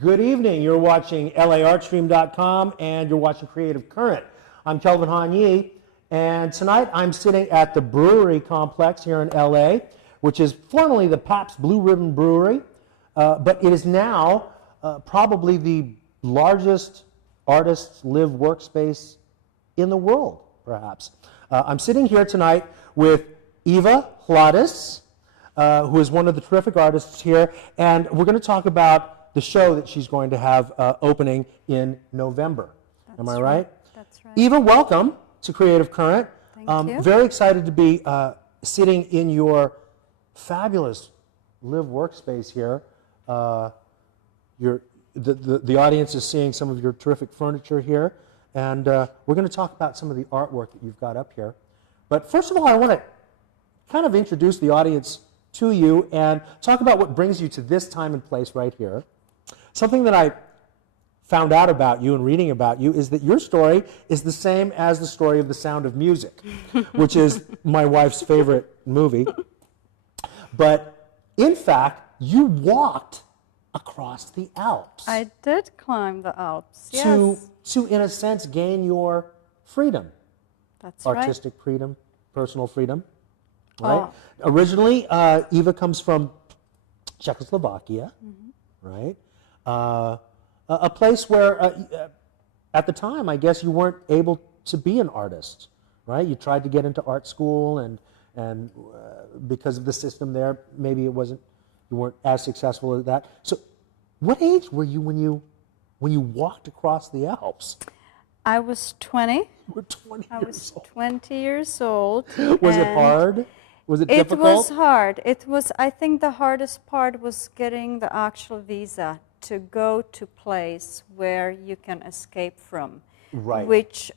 Good evening. You're watching laARTstream.com and you're watching Creative Current. I'm Kelvin Han Yi, and tonight I'm sitting at the brewery complex here in LA, which is formerly the Pabst Blue Ribbon Brewery, but it is now probably the largest artists live workspace in the world, perhaps. I'm sitting here tonight with Iva Hladis, who is one of the terrific artists here, and we're going to talk about the show that she's going to have opening in November. Am I right? That's right. Eva, welcome to Creative Current. Thank you. Very excited to be sitting in your fabulous live workspace here. The audience is seeing some of your terrific furniture here, and we're going to talk about some of the artwork that you've got up here. But first of all, I want to kind of introduce the audience to you and talk about what brings you to this time and place right here. Something that I found out about you and reading about you is that your story is the same as the story of The Sound of Music, which is my wife's favorite movie. But in fact, you walked across the Alps. I did climb the Alps, yes. To, in a sense, gain your freedom. That's right. Artistic freedom, personal freedom. Right? Originally, Eva comes from Czechoslovakia, right? A place where, at the time, I guess you weren't able to be an artist, right? You tried to get into art school, and because of the system there, maybe you weren't as successful at that. So, what age were you when you walked across the Alps? I was 20. You were 20 I years was old. 20 years old. Was it hard? Was it difficult? It was hard. I think the hardest part was getting the actual visa to go to place where you can escape from. Right. Which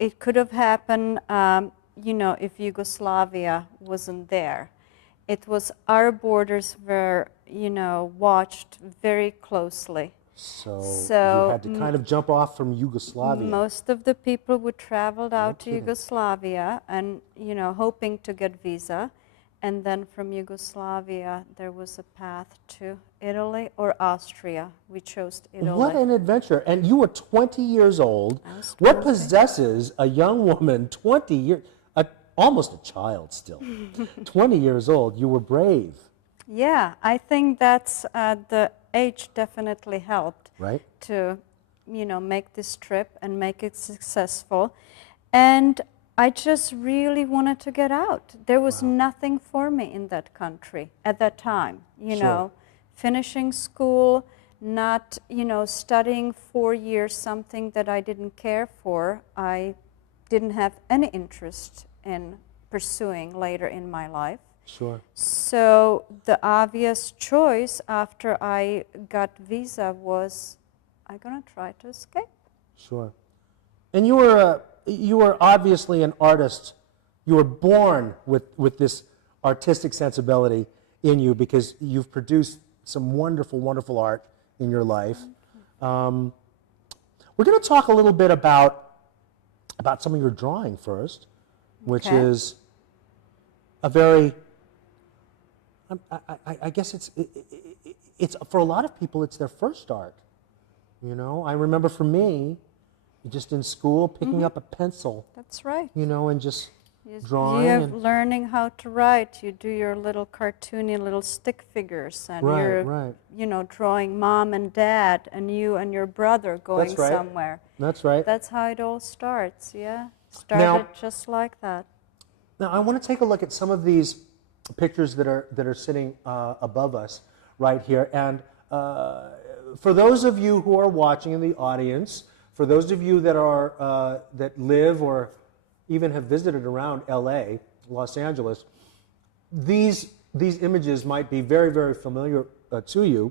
it could have happened, if Yugoslavia wasn't there. It was our borders were, watched very closely. So you So had to kind of jump off from Yugoslavia. Most of the people who traveled out to Yugoslavia and, hoping to get visa. And then from Yugoslavia, there was a path to Italy or Austria. We chose Italy. What an adventure. And you were 20 years old. I was What 20. possesses a young woman, 20 years, almost a child still, 20 years old? You were brave. Yeah, I think that's the age definitely helped. Right. To, make this trip and make it successful. And I just really wanted to get out. There was nothing for me in that country at that time. Finishing school, not, studying 4 years, something that I didn't care for. I didn't have any interest in pursuing later in my life. Sure. So the obvious choice after I got visa was, I'm gonna try to escape. Sure. And you were obviously an artist. You were born with this artistic sensibility in you because you've produced some wonderful, wonderful art in your life. We're going to talk a little bit about some of your drawing first, which is a very, I guess it's for a lot of people, it's their first art. I remember for me, just in school, picking up a pencil. That's right. And just drawing. You're learning how to write. You do your little cartoony little stick figures, and you're, drawing mom and dad, and you and your brother going somewhere. That's right. That's how it all starts. Yeah, started just like that. Now I want to take a look at some of these pictures that are sitting above us right here, and for those of you who are watching in the audience. For those of you that live or even have visited around LA, Los Angeles, these images might be very, very familiar to you.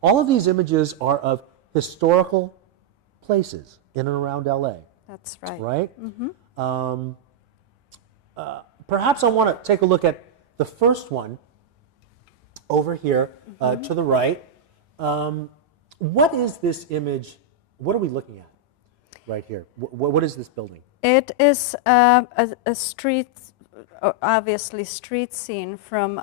All of these images are of historical places in and around LA. That's right. Right? Perhaps I want to take a look at the first one over here to the right. What is this image? What are we looking at right here? What is this building? It is a street, obviously street scene from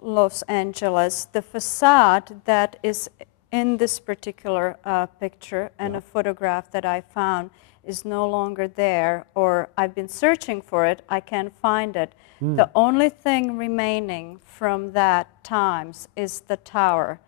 Los Angeles. The facade that is in this particular picture, and a photograph that I found is no longer there, or I've been searching for it, I can't find it. The only thing remaining from that times is the tower.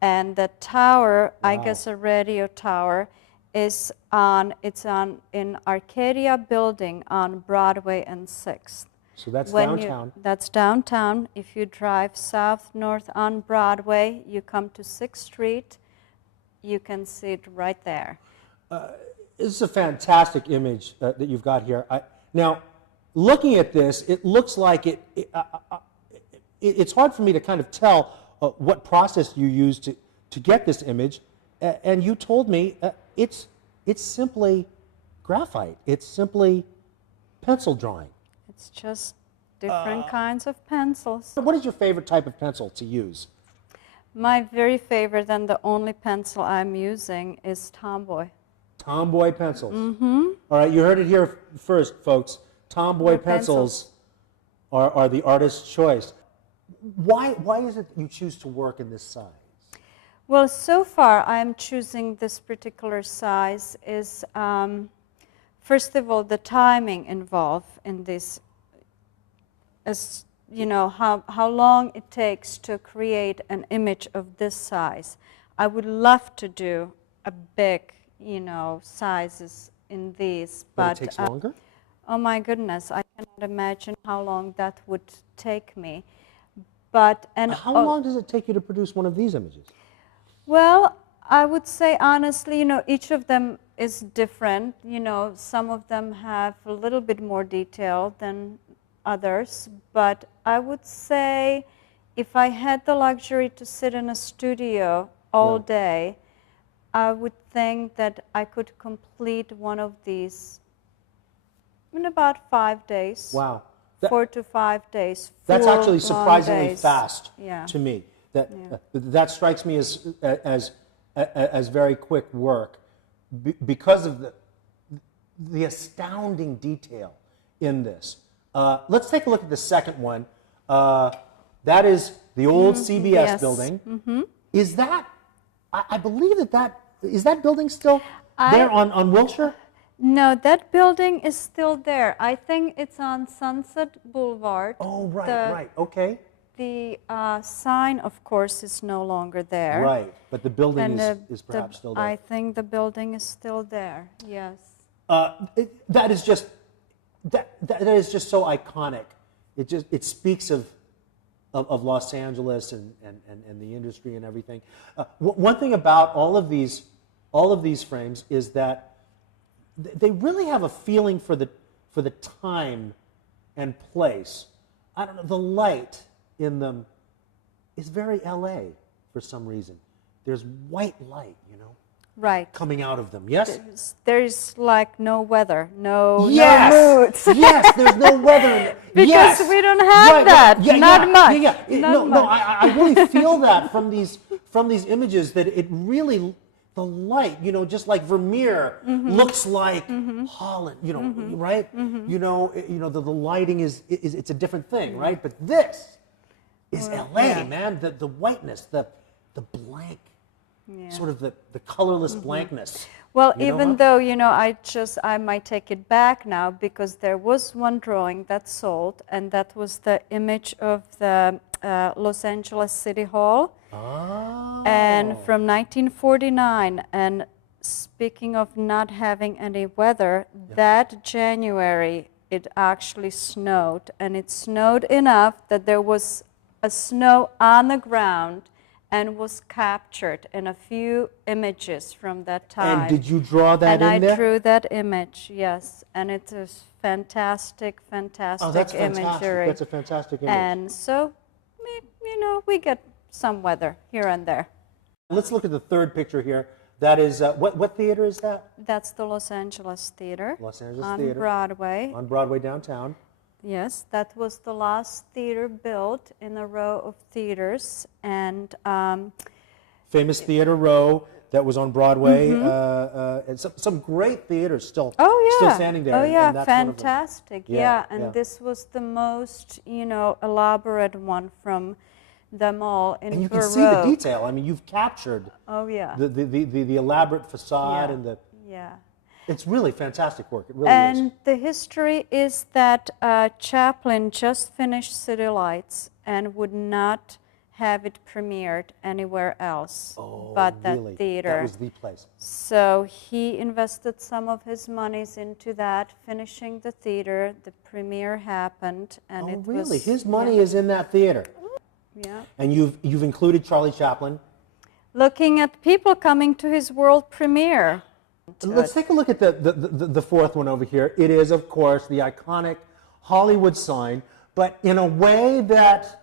And the tower, I guess a radio tower, is in Arcadia Building on Broadway and 6th. So that's downtown. That's downtown. If you drive south-north on Broadway, you come to 6th Street, you can see it right there. This is a fantastic image that you've got here. Now, looking at this, it looks like it's hard for me to kind of tell what process you used to get this image. And you told me it's simply graphite. It's simply pencil drawing. It's just different kinds of pencils. What is your favorite type of pencil to use? My very favorite and the only pencil I'm using is Tomboy. Tomboy pencils. All right, you heard it here first, folks. Tomboy pencils are the artist's choice. Why is it that you choose to work in this size? Well, so far I'm choosing this particular size is, first of all, the timing involved in this, as you know, how long it takes to create an image of this size. I would love to do a big, sizes in these, but it takes longer? Oh my goodness, I cannot imagine how long that would take me. But how long does it take you to produce one of these images? Well, I would say honestly, each of them is different. Some of them have a little bit more detail than others, but I would say if I had the luxury to sit in a studio all day, I would think that I could complete one of these in about 5 days. Wow. 4 to 5 days. That's full, actually surprisingly days. fast Yeah. to me. That strikes me as very quick work because of the astounding detail in this. Let's take a look at the second one. That is the old CBS building. Is that? I believe is that building still there on Wilshire? No, that building is still there. I think it's on Sunset Boulevard. Oh, right, okay. The sign, of course, is no longer there. Right, but the building is perhaps still there. I think the building is still there, yes. That is just so iconic. It speaks of Los Angeles and the industry and everything. One thing about all of these frames is that they really have a feeling for the time and place. I don't know, the light in them is very LA for some reason. There's white light, right, coming out of them. Yes? There's like no weather, no moods. Yes, there's no weather. Because we don't have that. Not much. No, I really feel that from these images that it really, the light, just like Vermeer looks like Holland, right? The lighting is it's a different thing, right? But this is LA, man. The whiteness, the blank, sort of the colorless blankness. Well, even though, I might take it back now because there was one drawing that sold, and that was the image of the Los Angeles City Hall. Oh. And from 1949, and speaking of not having any weather, that January it actually snowed, and it snowed enough that there was a snow on the ground and was captured in a few images from that time. And did you draw that in there? And I drew that image, yes. And it is fantastic imagery. That's a fantastic image. And so, we get some weather here and there. Let's look at the third picture here. That is, what theater is that? That's the Los Angeles Theater. Los Angeles on Theater. Broadway. On Broadway downtown. Yes, that was the last theater built in a row of theaters, and famous theater row that was on Broadway, and some great theaters still standing there. Oh yeah, and that's fantastic. And this was the most elaborate one from them all in And you can Baroque. see the detail. I mean, you've captured Oh, yeah. the elaborate facade Yeah. and the... Yeah. It's really fantastic work. It really And is. the history is that Chaplin just finished City Lights and would not have it premiered anywhere else but that really? theater. That was the place. So he invested some of his monies into that, finishing the theater. The premiere happened, and Oh, it really? was... His money is in that theater. Yeah. And you've included Charlie Chaplin. Looking at people coming to his world premiere. Let's take a look at the fourth one over here. It is, of course, the iconic Hollywood sign, but in a way that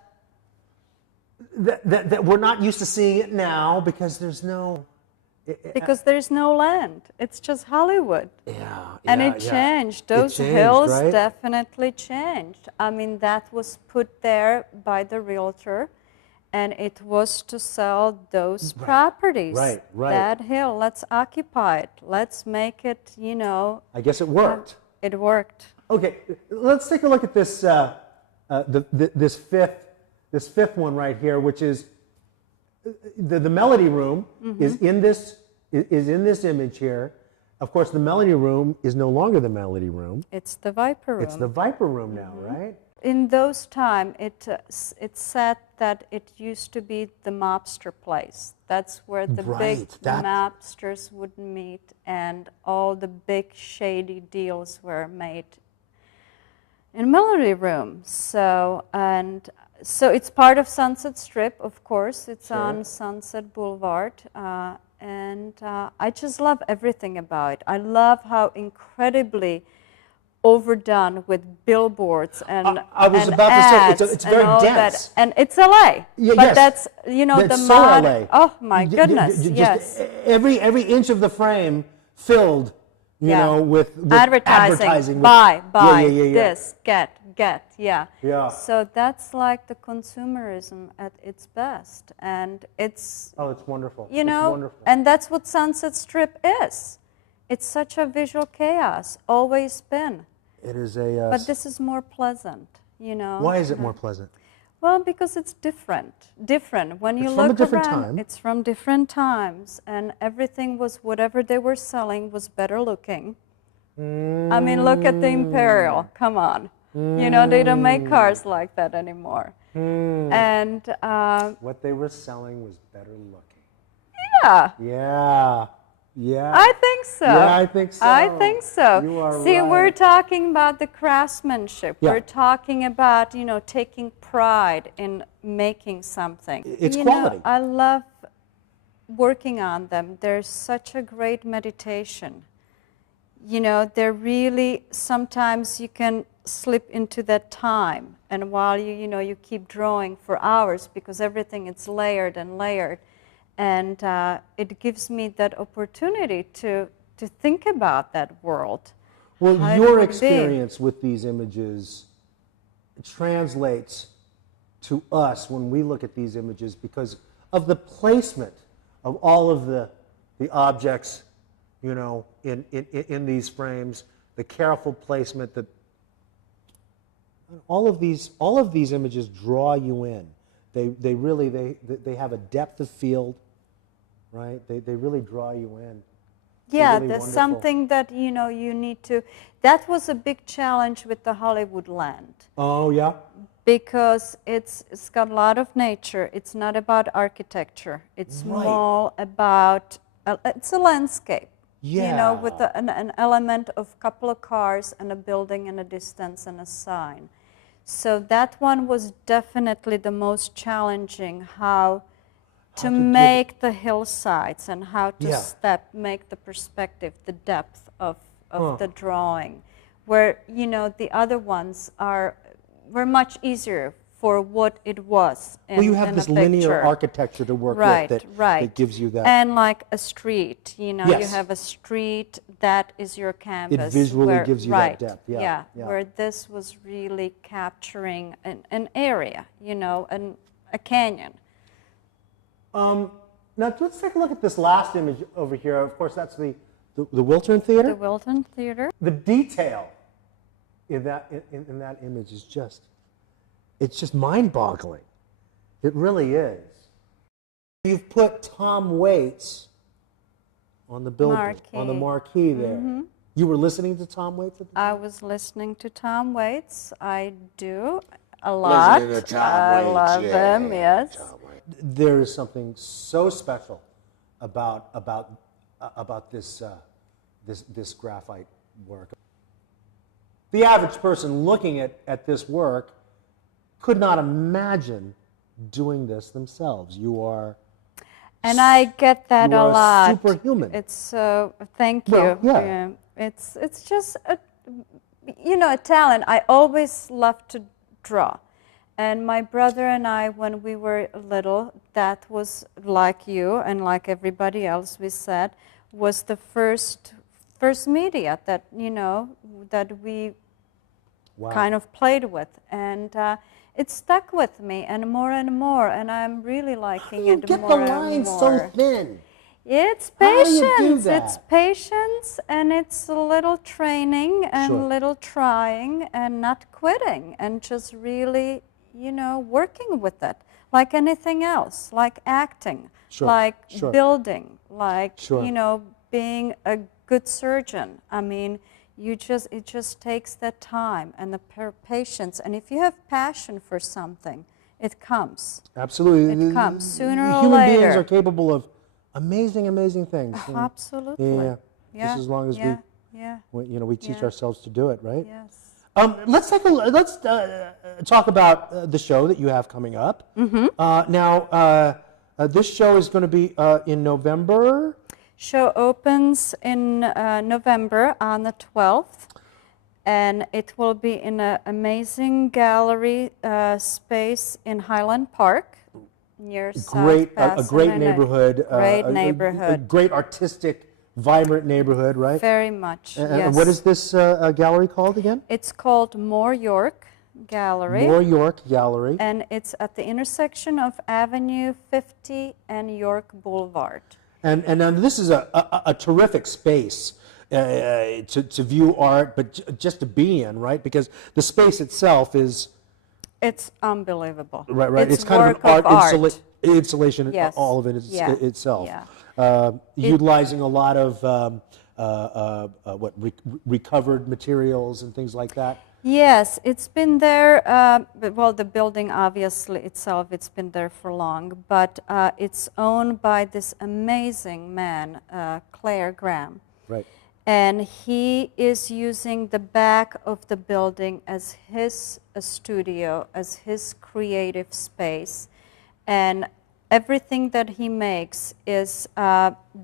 we're not used to seeing it now because there's no... Because there's no land. It's just Hollywood. Yeah, And yeah, it yeah. changed. It Those changed, hills right? definitely changed. I mean, that was put there by the realtor, and it was to sell those properties. Right, right. That hill, let's occupy it. Let's make it, you know. I guess it worked. It worked. Okay, let's take a look at this this fifth one right here, which is the Melody Room is in this image here. Of course, the Melody Room is no longer the Melody Room. It's the Viper Room. It's the Viper Room now, right? In those times, it said that it used to be the mobster place. That's where the big mobsters would meet, and all the big shady deals were made in Melody Room. So it's part of Sunset Strip, of course. It's on Sunset Boulevard, and I just love everything about it. I love how incredibly overdone with billboards and I was and about ads to say, it's and very all dense. that. And it's LA. Yeah, but yes. that's, you know, That's the so mod. LA. Oh my goodness, Just yes. Every inch of the frame filled, you know, with advertising. Buy, yeah. this, get, yeah. Yeah. So that's like the consumerism at its best. And it's, Oh, it's wonderful. you It's know, wonderful. and that's what Sunset Strip is. It's such a visual chaos, always been. It is a... But this is more pleasant, you know. Why is it more pleasant? Well, because it's different. When you It's look from a different around, time. it's from different times, and everything was, whatever they were selling was better looking. I mean, look at the Imperial. Come on. You know, they don't make cars like that anymore. And What they were selling was better looking. yeah. Yeah. I think so. Yeah, I think so. I think so. You are See, right. we're talking about the craftsmanship. Yeah. We're talking about, you know, taking pride in making something. It's you quality. know, I love working on them. They're such a great meditation. You know, they're really, sometimes you can slip into that time. And while you keep drawing for hours because everything is layered and layered. And it gives me that opportunity to think about that world. Well, how it your would experience with these images translates to us when we look at these images because of the placement of all of the objects, you know, in these frames, the careful placement, that all of these images draw you in. They really have a depth of field, right? They really draw you in. Yeah, really there's wonderful. something that, you know, you need to, that was a big challenge with the Hollywood land. Oh, yeah? Because it's got a lot of nature. It's not about architecture. It's Right. more about, it's a landscape. Yeah. You know, with an element of a couple of cars and a building and a distance and a sign. So that one was definitely the most challenging, how to make the hillsides and how to make the perspective, the depth of the drawing. Where, you know, the other ones were much easier for what it was in, Well, you have in this a linear picture. architecture to work with that gives you that. And like a street, you know, you Yes. have a street that is your canvas. visually gives you that depth, yeah, yeah. Where this was really capturing an area, you know, a canyon. Now let's take a look at this last image over here. Of course, that's the Wiltern Theater. The Wilton Theater. The detail in that image is just, it's just mind-boggling. It really is. You've put Tom Waits on the building, on the marquee there. Mm-hmm. You were listening to Tom Waits at the time? I was listening to Tom Waits. I do a lot. Listening to Tom I Waits, love yeah, him. Yes. Tom Waits. There is something so special about this this graphite work. The average person looking at this work could not imagine doing this themselves. You are. And I get that you a are lot. Superhuman. It's so. Thank you. Well, yeah. It's just a, a talent. I always loved to draw. And my brother and I, when we were little, that was like you and like everybody else, we said, was the first media that, that we kind of played with. And it stuck with me and more, and I'm really liking it more and more. Get the lines so thin. It's How do you do patience. that? It's patience, and it's a little training and Sure. little trying and not quitting and just really, working with it like anything else, like acting, Sure. like Sure. building, like, Sure. being a good surgeon. I mean, it just takes that time and the patience. And if you have passion for something, it comes. Absolutely. It comes sooner or Human later. beings are capable of amazing things. And, Absolutely. Yeah. Just as long as we teach Yeah. ourselves to do it, right? Yes. Let's talk about the show that you have coming up. Mm-hmm. Now, this show is going to be in November. Show opens in November on the 12th, and it will be in an amazing gallery space in Highland Park near South A great neighborhood. Great A neighborhood. great artistic, vibrant neighborhood, right? Very much. And Yes. what is this gallery called again? It's called MorYork Gallery. MorYork Gallery. And it's at the intersection of Avenue 50 and York Boulevard. And this is a terrific space to view art, but just to be in, right? Because the space itself is... It's unbelievable. Right. It's kind work of an art art. installation, Yes. all of it itself. Yeah. Utilizing a lot of recovered materials and things like that. Yes, it's been there, well, the building obviously itself, it's been there for long, but it's owned by this amazing man, Claire Graham. Right. And he is using the back of the building as his studio, as his creative space. And everything that he makes is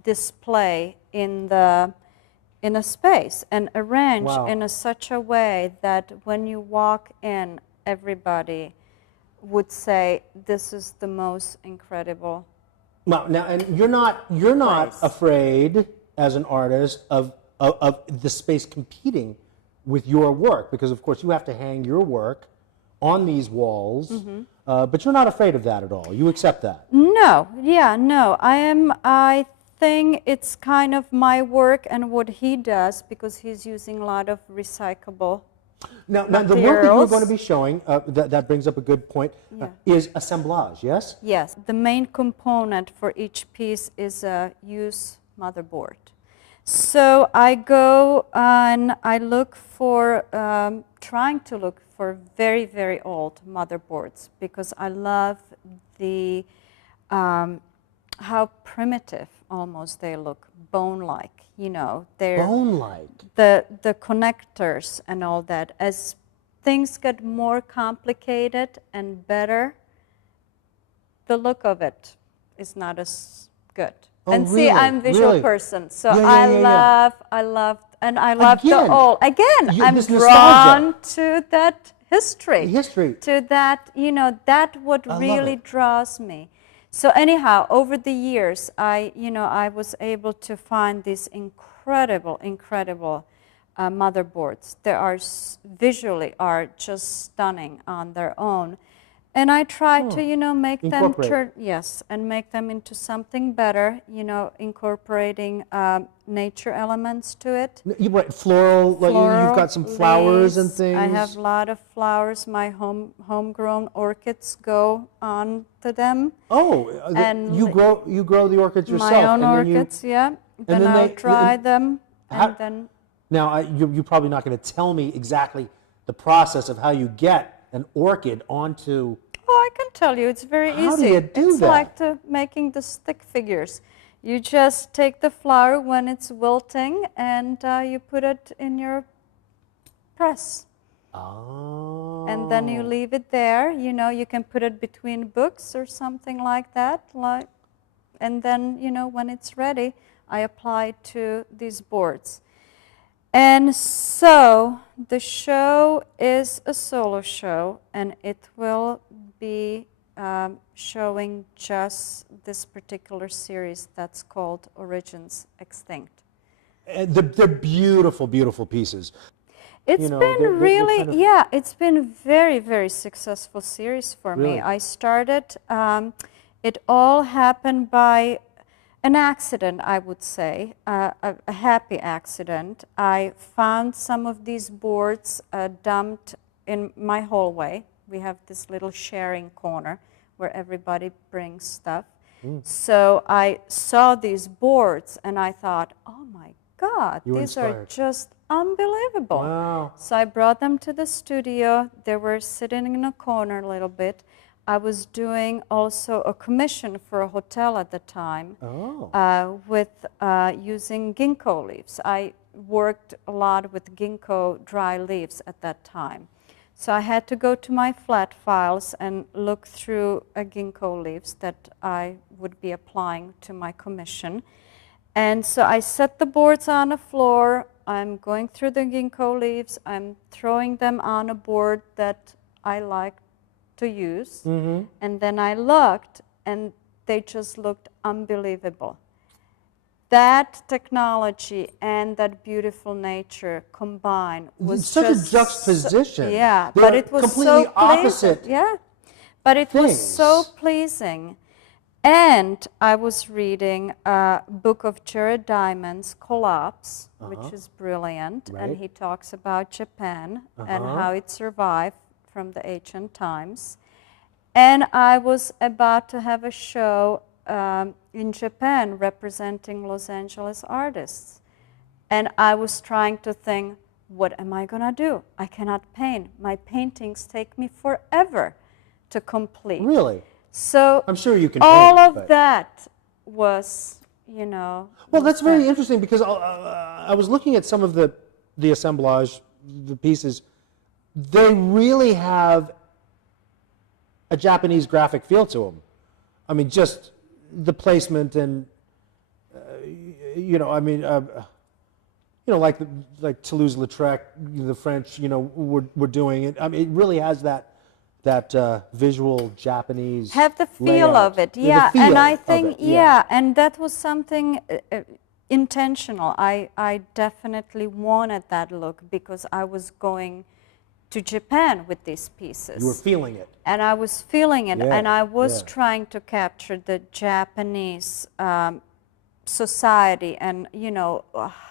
display in a space and arranged Wow. in such a way that when you walk in, everybody would say, this is the most incredible. Now, and you're not Place. afraid as an artist of the space competing with your work, because of course you have to hang your work on these walls, but you're not afraid of that at all. You accept that. No, I think it's kind of my work and what he does, because he's using a lot of recyclable Now the work that you're materials. going to be showing, that brings up a good point, is assemblage, yes? Yes, the main component for each piece is a used motherboard. So I go and I look for, trying to look for very, very old motherboards, because I love the, how primitive almost they look, bone-like, they're Bone-like. the connectors and all that. As things get more complicated and better, the look of it is not as good. Oh, and see, really? I'm a visual Really? person, so Yeah, I yeah. love the Again, old. Again, I'm this drawn to that history. History. To that, that what love really it. draws me. So anyhow, over the years, I was able to find these incredible motherboards. They are visually are just stunning on their own. And I try to, you know, make them Incorporate. yes, and make them into something better, you know, incorporating nature elements to it. What, floral, like you've Floral got some flowers and leaves. things? I have a lot of flowers. My homegrown orchids go on to them. Oh, And you grow the orchids yourself? My own and then orchids, yeah. Then then I'll they- dry them, how- and then Now, you're probably not going to tell me exactly the process of how you get an orchid onto... oh, I can tell you, it's very easy. How do you do it's that? like making the stick figures. You just take the flower when it's wilting, and you put it in your press. Oh. And then you leave it there. You know, you can put it between books or something like that. And then, you know, when it's ready, I apply it to these boards. And so the show is a solo show, and it will be showing just this particular series that's called Origins Extinct. And they're beautiful, beautiful pieces. It's You know, been they're really, kind of- yeah, it's been a very, very successful series for Really? me. I started, it all happened by an accident, I would say, a happy accident. I found some of these boards dumped in my hallway. We have this little sharing corner where everybody brings stuff. So I saw these boards and I thought, oh my God, You were these are inspired. just unbelievable. Wow. So I brought them to the studio. They were sitting in a corner a little bit. I was doing also a commission for a hotel at the time with using ginkgo leaves. I worked a lot with ginkgo dry leaves at that time. So I had to go to my flat files and look through ginkgo leaves that I would be applying to my commission. And so I set the boards on the floor. I'm going through the ginkgo leaves. I'm throwing them on a board that I like to use. And then I looked, and they just looked unbelievable. That technology and that beautiful nature combined was Such just a juxtaposition. yeah, They're but it was completely so opposite pleasing. Yeah, but it was so things. pleasing. And I was reading a book of Jared Diamond's Collapse, which is brilliant, Right. and he talks about Japan and how it survived from the ancient times. And I was about to have a show in Japan representing Los Angeles artists. And I was trying to think, what am I going to do? I cannot paint. My paintings take me forever to complete. Really? So I'm sure you can all paint, of but- that was, you know. Well, was that's very that. interesting because I was looking at some of the assemblage, the pieces. They really have a Japanese graphic feel to them. I mean, just the placement and, you know, I mean, you know, like Toulouse-Lautrec, the French, you know, were doing it. I mean, it really has that visual Japanese Have the feel layout. of it, The yeah. feel And I of think, it, yeah, and that was something intentional. I definitely wanted that look because I was going to Japan with these pieces. You were feeling it. And I was feeling it, Yeah, and I was yeah. trying to capture the Japanese society and, you know,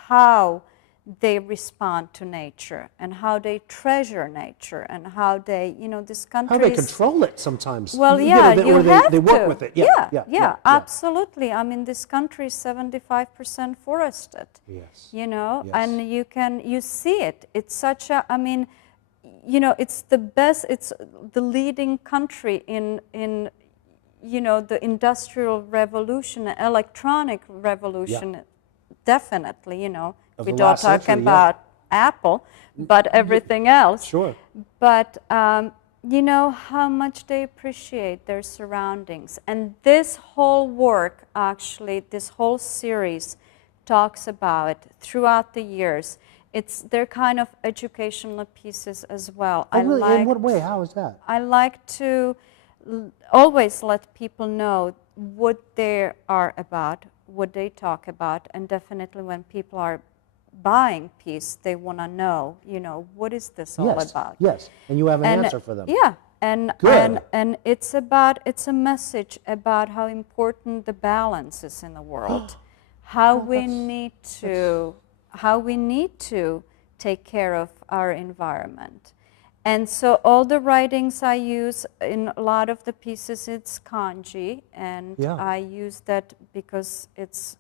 how they respond to nature and how they treasure nature and how they, you know, this country How they is- control it sometimes. well, You yeah, know, you or have they work to. with it. Yeah, absolutely. I mean, this country is 75% forested. Yes. You know, Yes. and you see it. It's such a, I mean, you know, it's the best. It's the leading country in you know, the industrial revolution, electronic revolution. Definitely, you know, Of we the don't last talk century, yeah. about Apple, but everything else. Sure. But you know how much they appreciate their surroundings. And this whole work, actually, this whole series talks about it throughout the years. They're kind of educational pieces as well. Oh, really? In what way? How is that? I like to always let people know what they are about, what they talk about, and definitely when people are buying piece, they want to know, you know, what is this all Yes. about? Yes. And you have an answer for them. Yeah, Good. and it's a message about how important the balance is in the world, how we need to take care of our environment. And so all the writings I use in a lot of the pieces, it's kanji, and Yeah. I use that because it's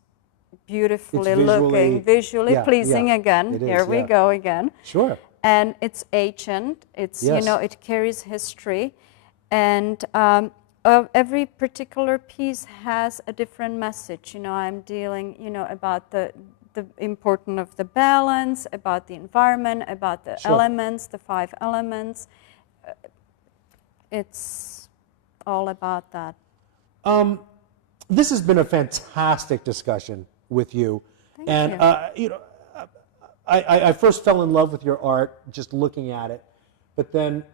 beautifully It's looking, visually yeah, pleasing yeah. again. It is, Here we yeah. go again. Sure. And it's ancient. It's, you Yes. know, it carries history. And every particular piece has a different message. You know, I'm dealing, you know, about the importance of the balance, about the environment, about the Sure. elements, the 5 elements. It's all about that. This has been a fantastic discussion with you. Thank and you. you know, I first fell in love with your art just looking at it, but then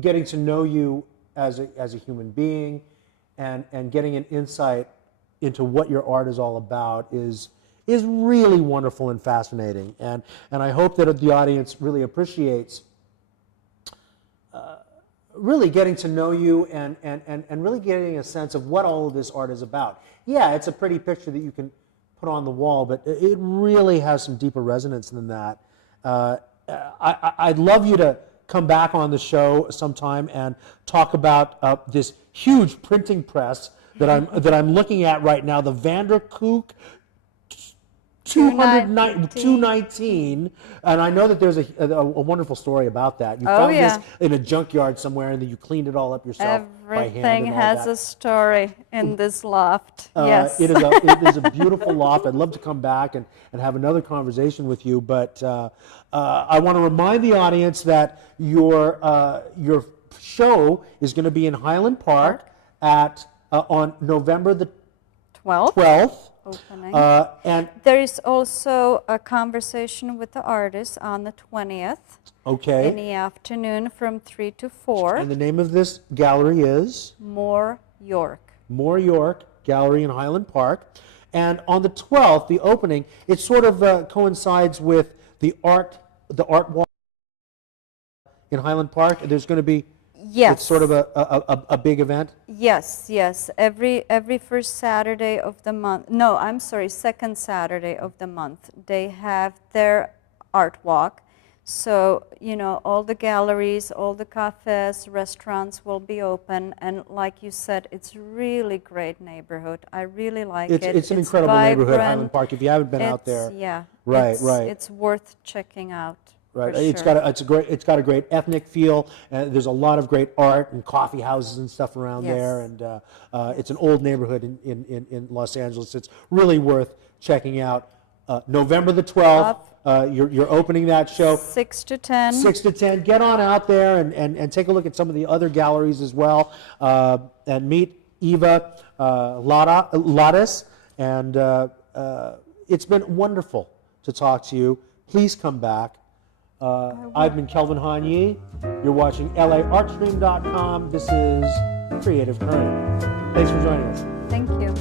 getting to know you as a human being and getting an insight into what your art is all about is really wonderful and fascinating. And I hope that the audience really appreciates really getting to know you and really getting a sense of what all of this art is about. Yeah, it's a pretty picture that you can put on the wall, but it really has some deeper resonance than that. I'd love you to come back on the show sometime and talk about this huge printing press that I'm looking at right now, the Vanderkook 219, and I know that there's a wonderful story about that. You found this in a junkyard somewhere, and then you cleaned it all up yourself by hand. Everything and all has that. a story in this loft. Yes. It is a beautiful loft. I'd love to come back and have another conversation with you, but I want to remind the audience that your show is going to be in Highland Park on November the 12th. Opening. And there is also a conversation with the artist on the 20th. Okay. In the afternoon from 3 to 4. And the name of this gallery is? MorYork. MorYork Gallery in Highland Park. And on the 12th, the opening, it sort of coincides with the art walk in Highland Park. There's going to be. Yes. It's sort of a big event? Yes, yes. Every first Saturday of the month, no, I'm sorry, second Saturday of the month, they have their art walk. So, you know, all the galleries, all the cafes, restaurants will be open. And like you said, it's really great neighborhood. I really like it. It's an incredible neighborhood, Highland Park. If you haven't been out there. Yeah. Right. It's worth checking out. Right, sure. It's got a great ethnic feel. There's a lot of great art and coffee houses and stuff around there, and it's an old neighborhood in Los Angeles. It's really worth checking out. November the 12th, you're opening that show. 6 to 10. 6 to 10. Get on out there and take a look at some of the other galleries as well, and meet Iva Hladis. And it's been wonderful to talk to you. Please come back. I've been Kelvin Han-Yi. You're watching laARTstream.com. This is Creative Current. Thanks for joining us. Thank you.